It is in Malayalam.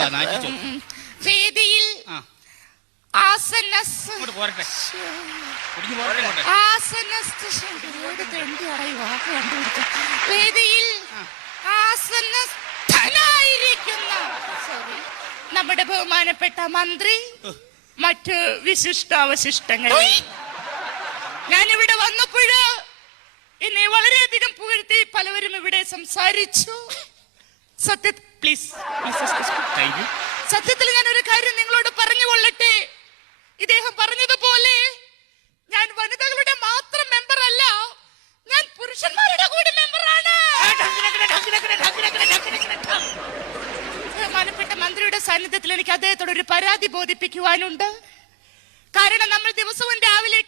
ധനായിരിക്കും. വേദിയിൽ വേദിയിൽ ആസന്നസ്ഥനായിരിക്കുന്ന നമ്മുടെ ബഹുമാനപ്പെട്ട മന്ത്രി, മറ്റ് വിശിഷ്ടാവശിഷ്ടങ്ങൾ. ഞാനിവിടെ വന്നപ്പോഴ് എന്നെ വളരെയധികം പുകഴ്ത്തി പലവരും ഇവിടെ സംസാരിച്ചു. സത്യത്തിൽ ഞാൻ ഒരു കാര്യം നിങ്ങളോട് പറഞ്ഞു കൊള്ളട്ടെ. ഇദ്ദേഹം പറഞ്ഞതുപോലെ ഞാൻ വനിതകളുടെ മാത്രം മെമ്പർ അല്ല, ഞാൻ പുരുഷന്മാരുടെ കൂടി മെമ്പറാണ്. ബഹുമാനപ്പെട്ട മന്ത്രിയുടെ സാന്നിധ്യത്തിൽ എനിക്ക് അദ്ദേഹത്തോട് ഒരു പരാതി ബോധിപ്പിക്കുവാനുണ്ട്. കാരണം നമ്മൾ ദിവസവും രാവിലെ